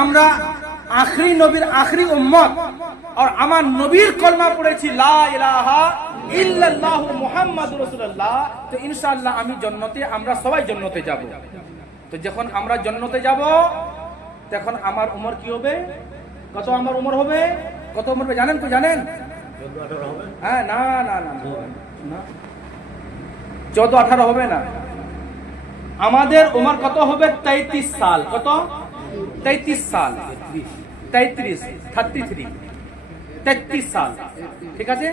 আমরা আখরি নবীর আখরি উম্মত আর আমার নবীর কলমা পড়েছি লা ইলাহা ইল্লাল্লাহু মুহাম্মাদুর রাসূলুল্লাহ। তো ইনশাআল্লাহ আমি জান্নাতে, আমরা সবাই জান্নাতে যাব। তো যখন আমরা জান্নাতে যাব তখন আমার উমর কি হবে? কত আমার উমর হবে? কত উমর হবে জানেন? তো জানেন? 14-18 হবে। হ্যাঁ, না না না না, 14-18 হবে না। আমাদের উমর কত হবে? 33 সাল। কত? 33 সাল, 33 সাল, ঠিক আছে?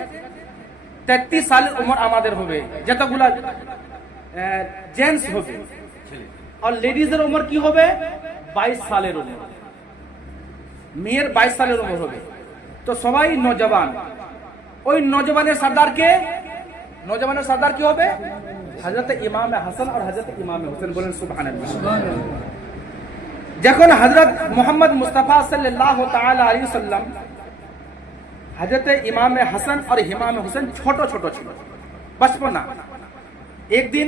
33 সালের উমর আমাদের হবে, যতগুলা জেন্টস হবে। আর লেডিজের উমর কি হবে? 22 সালের উমর, মেয়ের 22 সালের উমর হবে। তো সবাই নজওয়ান। ওই নজওয়ানের সর্দারকে, নজওয়ানের সর্দার কি হবে? হযরত ইমাম হাসান আর হযরত ইমাম হোসেন। বলেন সুবহানাল্লাহ। যখন হযরত মুহাম্মদ মুস্তাফা সাল্লাল্লাহু তাআলা আলাইহি ওয়াসাল্লাম, হযরত ইমাম হাসান আর ইমাম হোসেন ছোট ছোট ছিল, বচপনা। একদিন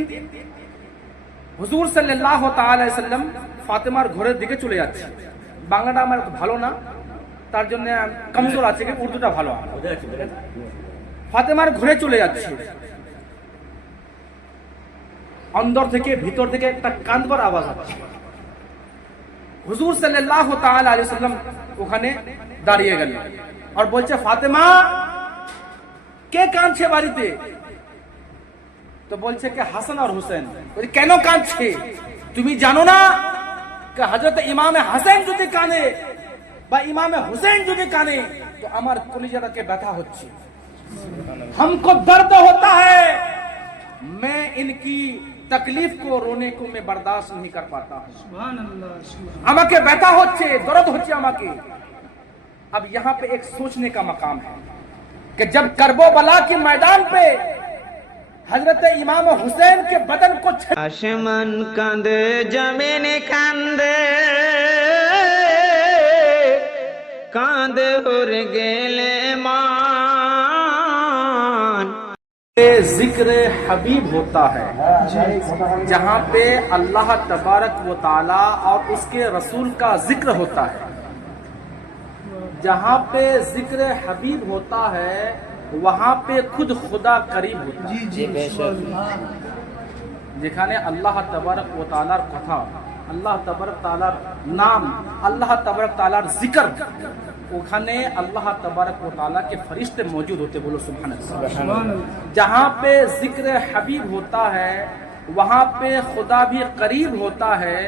হুজুর সাল্লাল্লাহু তাআলা আলাইহি ওয়াসাল্লাম ফাতেমার ঘরের দিকে চলে যাচ্ছে। বাংলাটা আমার ভালো না, তার জন্য কমজোর আছে, কি উর্দুটা ভালো। ফাতেমার ঘরে চলে যাচ্ছে, অন্দর থেকে ভিতর থেকে একটা কাঁদবার আওয়াজ হচ্ছে। হুজুর সাল্লাল্লাহু তাআলা আলাইহি ওয়াসাল্লাম ওখানে দাঁড়িয়ে গেলেন আর বলছে, ফাতেমা, কে কাঁদছে বাড়িতে? তো বলছে কি হাসান আর হুসেন। বলছে, কেন কাঁদছে? তুমি জানো না कि हजरत इमाम हसन যদি কাঁদে বা ইমাম হুসেন যদি কাঁদে তো আমার কলিজাটাকে ব্যথা হচ্ছে, हमको दर्द होता है, मैं इनकी तकलीफ को रोने को मैं बर्दाश्त नहीं कर पाता हूं। আমাকে ব্যথা হচ্ছে, দर्द হচ্ছে আমাকে। अब यहाँ पे एक सोचने का मकाम है कि जब करबला के मैदान पे हजरत इमाम हुसैन के बदन को आसमान कांदे, जमीन कांदे, कांदे उड़ गेले मान। जिक्र हबीब होता है जहाँ पे अल्लाह तबारक व ताला और उसके रसूल का जिक्र होता है। जहाँ पे जिक्र हबीब होता है वहाँ पे खुद खुदा करीब होता है। যেখানে আল্লাহ তাবারক ওয়া তাআলার কথা, আল্লাহ তাবারক তাআলার নাম, আল্লাহ তাবারক তাআলার জিকির, ওখানে আল্লাহ তাবারক ওয়া তাআলা के फरिश्ते मौजूद होते। बोलो सुभान अल्लाह। जहाँ पे जिक्र हबीब होता है वहाँ पे खुदा भी करीब होता है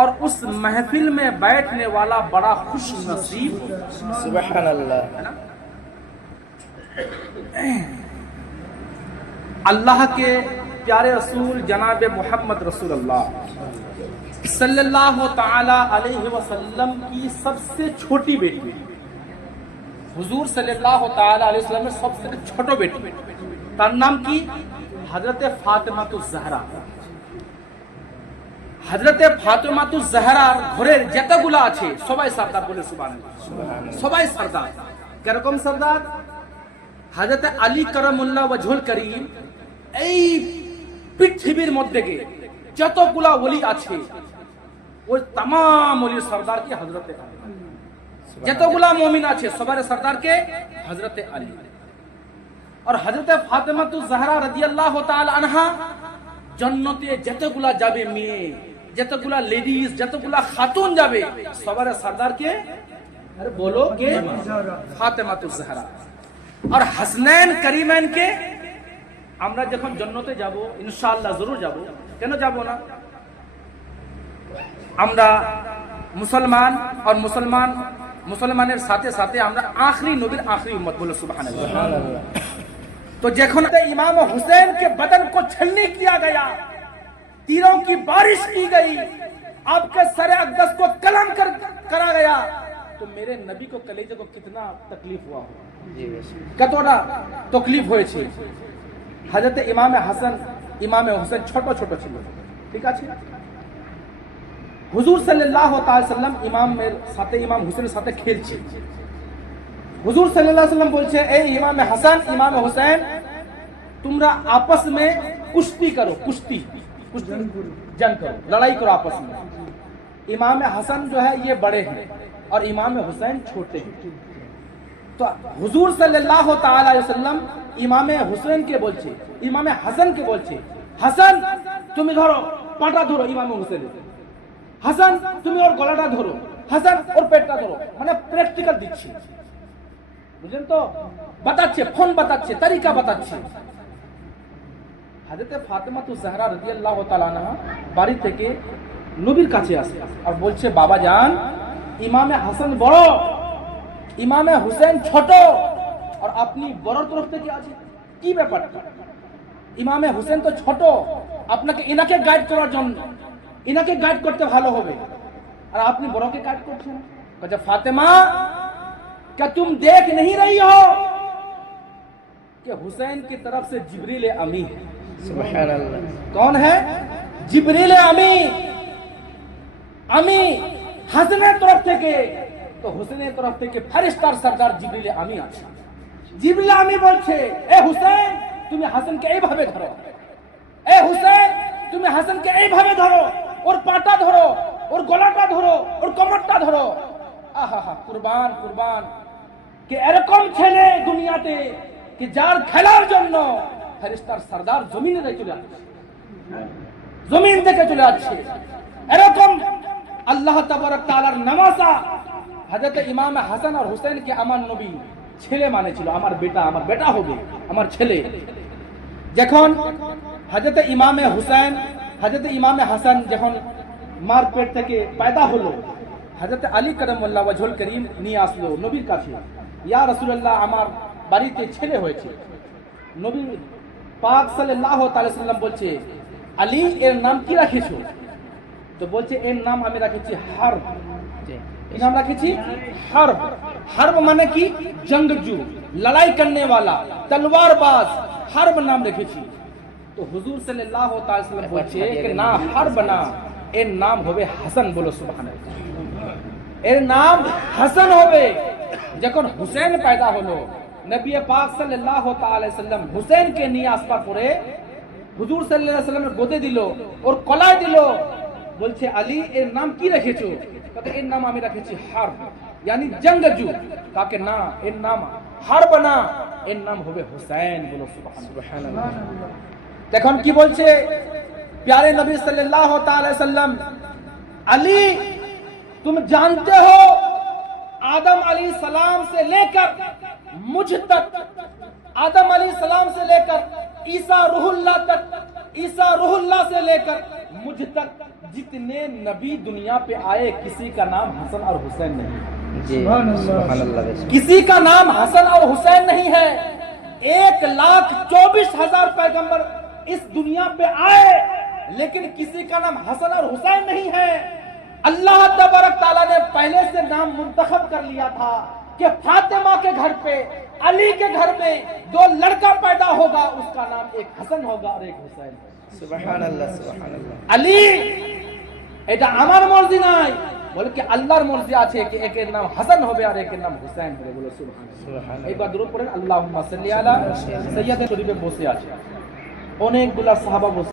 और उस महफिल में बैठने वाला बड़ा खुश नसीब होता है। सुभान अल्लाह, है ना? अल्लाह के प्यारे रसूल जनाब मोहम्मद रसूलुल्लाह सल्लल्लाहु ताला अलैहि वसल्लम की सबसे छोटी बेटी, हुजूर सल्लल्लाहु ताला अलैहि वसल्लम में सबसे छोटो बेटी, तार नाम की हजरत फातिमातुज जहरा। हजरत फातिमातुज जहरार घरेर যতগুলা আছে সবাই সরদার। বলে সুবহানাল্লাহ। সবাই সরদার। কিরকম সরদার? হযরত আলী কারামুল্লাহ ওয়াজহুল করিম এই পৃথিবীর মধ্যে যতগুলা ওলি আছে ওই तमाम ওলির সরদার কি হযরত আলী। যতগুলা মুমিন আছে সবার সরদার কে হযরত আলী। আর হযরত ফাতিমাতুজ জাহরা রাদিয়াল্লাহু তাআলা আনহা জান্নাতে যতগুলা যাবে মেয়ে, যতগুলা লেডিজ, যতগুলা খাতুন যাবে সবার সরদার কে, আরে বলো কে? ফাতিমাতুজ জাহরা। और हसनैन करीमैन के আমরা যখন জান্নাতে যাব ইনশাআল্লাহ জরুর যাব। কেন যাব না? আমরা মুসলমান আর মুসলমানের সাথে সাথে আমরা आखिरी नबीर आखिरी उम्मत। बोलो सुभान अल्लाह। तो जखन इमाम हुसैन के बदन को छलनी किया गया, तीरों की बारिश की गई, आपके सरे अक़दस को कलम करा गया, तो मेरे नबी को कलेजे को कितना तकलीफ हुआ होगा, কতটা তকলিফ হয়েছে। হযরত ইমাম হাসান ইমাম হোসেন ছোট ছোট ছিল, ঠিক আছে? হুজুর সাল্লাল্লাহু তাআলা সাল্লাম ইমামের সাথে, ইমাম হোসেনের সাথে খেলছে। হুজুর সাল্লাল্লাহু আলাইহি সাল্লাম বলছে, এই ইমাম হাসান ইমাম হোসেন তোমরা आपस में कुश्ती करो, कुश्ती जंग करो, लड़ाई करो आपस में। इमाम हसन जो है ये बड़े हैं और इमाम हुसैन छोटे हैं। तो हुजूर सल्लल्लाहु ताला अलैहि वसल्लम इमाम हुसैन के बोलছে, इमाम हसन के बोलছে, হাসান তুমি ধরো পাটা ধরো ইমাম হুসেন, হাসান তুমি ওর গলাটা ধরো, হাসান ওর পেটটা ধরো, মানে প্র্যাকটিক্যাল দিচ্ছি, বুঝলেন তো? বাতাচ্ছে, ফোন বাতাচ্ছে, তরিকা বাতাচ্ছে। হযরত ফাতেমা তু জাহরা রাদিয়াল্লাহু তাআলা আনহা বাড়ি থেকে নবীর কাছে আসে আর বলছে, বাবা জান, ইমামে হাসান বড়, ইমামে হুসেন ছোট, আর আপনি বড় তরফ থেকে আছেন, কি ব্যাপারটা? ইমামে হুসেন তো ছোট, আপনাকে এনাকে গাইড করার জন্য, इनके गाइड करते ভালো হবে, और आपने बड़ों के गाइड करते हैं। कहते फातिमा, क्या तुम देख नहीं रही हो कि हुसैन की तरफ से जिब्रील अमी है? सुभान अल्लाह। कौन है? जिब्रील अमी। अमी हसन तरफ থেকে, তো হুসেনের তরফ থেকে ফেরেশতার সরদার জিবরিল আমিন আছে। জিবরিল আমিন বলছে, এ হুসেন তুমি হাসানকে এইভাবে ধরো, এ হুসেন তুমি হাসানকে এইভাবে ধরো, ওর পাটা ধরো, ওর গলাটা ধরো, ওর কোমরটা ধরো। আহা কুরবান কুরবান, কে এরকম ছেলে দুনিয়াতে কি যার খেলার জন্য ফেরেশতার সরদার জমিনে থেকে চলে আসছে, জমিন থেকে চলে আসছে। এরকম আল্লাহ তাবারক তাআলার নওয়াজা হযরত ইমাম হাসান আর হুসেন কে আমার নবী ছেলে মানেছিল, আমার বেটা হবে, আমার ছেলে। যখন হযরত ইমামে হুসেন, হযরত ইমামে হাসান যখন মার পেট থেকে পয়দা হলো, হযরত আলী করমুল্লাহ ওয়াজহুল করিম নিয়ে আসলো নবীর কাছে, ইয়া রাসূলুল্লাহ, আমার বাড়িতে ছেলে হয়েছে। নবী পাক সাল্লাল্লাহু আলাইহি ওয়াসাল্লাম বলছে, আলী এর নাম কি রাখিছো? তো বলছে, এর নাম আমি রাখেছি হারব। কি নাম রাখেছি? হারব। হারব মানে কি? জঙ্গজু, লড়াই করনে वाला, তলোয়ারবাজ, হারব নাম রেখেছি। তো হুজুর সাল্লাল্লাহু আলাইহি ওয়াসাল্লাম বলছে যে না, হারব না, এর নাম হবে হাসান। বলো সুবহানাল্লাহ। এর নাম হাসান হবে। যখন হুসেন পয়দা হলো, নবী পাক সাল্লাল্লাহু আলাইহি ওয়াসাল্লাম হুসেনকে নিয়ে আসবার পরে হুজুর সাল্লাল্লাহু আলাইহি ওয়াসাল্লামের গোদে দিল, ওর কলায় দিল। বলছে, আলী এর নাম কি রেখেছো? তবে এর নাম আমি রেখেছি হারব, यानी জঙ্গজু। কাকে না, এর নাম হারব না, এর নাম হবে হুসেন। বলো সুবহানাল্লাহ। দেখুন কি বলছে प्यारे नबी सल्लल्लाहु अलैहि वसल्लम, अली तुम जानते हो आदम अलैहिस्सलाम से लेकर मुझ तक, आदम अलैहिस्सलाम से लेकर ईसा रूहुल्लाह तक, ईसा रूहुल्लाह से लेकर मुझ तक जितने नबी दुनिया पे आए, किसी का नाम हसन और हुसैन नहीं है। किसी का नाम हसन और हुसैन नहीं है। 1,24,000 पैगंबर इस दुनिया पे आए, लेकिन किसी का नाम हसन और हुसैन नहीं है। अल्लाह तबारक ताला ने पहले से नाम मुंतखब कर लिया था कि फातिमा के घर पे, अली के घर में 2 लड़का पैदा होगा, उसका नाम एक हसन होगा और एक हुसैन। সুবহানাল্লাহ সুবহানাল্লাহ। আলী এটা আমার মর্জি নাই, বলকে আল্লাহর মর্জি আছে কি একের নাম হাসান হবে আর একের নাম হুসাইন হবে। বলো সুবহানাল্লাহ। একবার দরুদ পড়েন, আল্লাহুম্মা সাল্লি আলা সাইয়্যিদিনা শরীফে বসে আছে অনেকগুলা সাহাবা বসে।